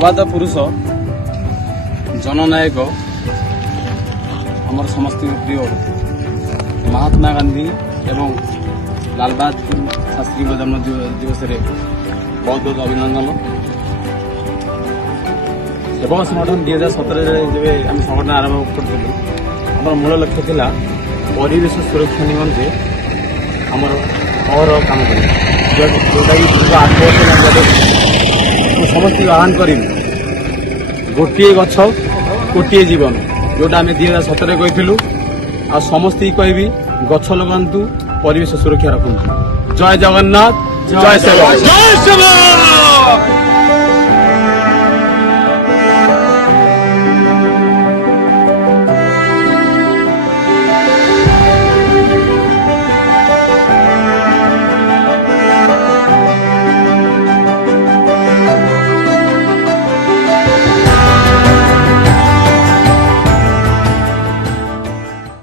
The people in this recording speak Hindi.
प्रभात पुरुष जननायक आमर समस्त प्रिय महात्मा गांधी एवं लाल बहादुर शास्त्री जन्म दिवस बहुत बहुत अभिनंदन। सेवा संगठन 2017 जब आम संगठन आरंभ करूँ आम मूल लक्ष्य था परिवेश सुरक्षा निमंते आमर और काम कर जोटा कि दीर्घ 8 वर्ष समस्त आह्वान कर गोटे गछ गोटे जीवन जोटा आम 2017 कहलु आ समस्त कहबी गछ लगातु परिवेश सुरक्षा रखु। जय जगन्नाथ जय सेवा।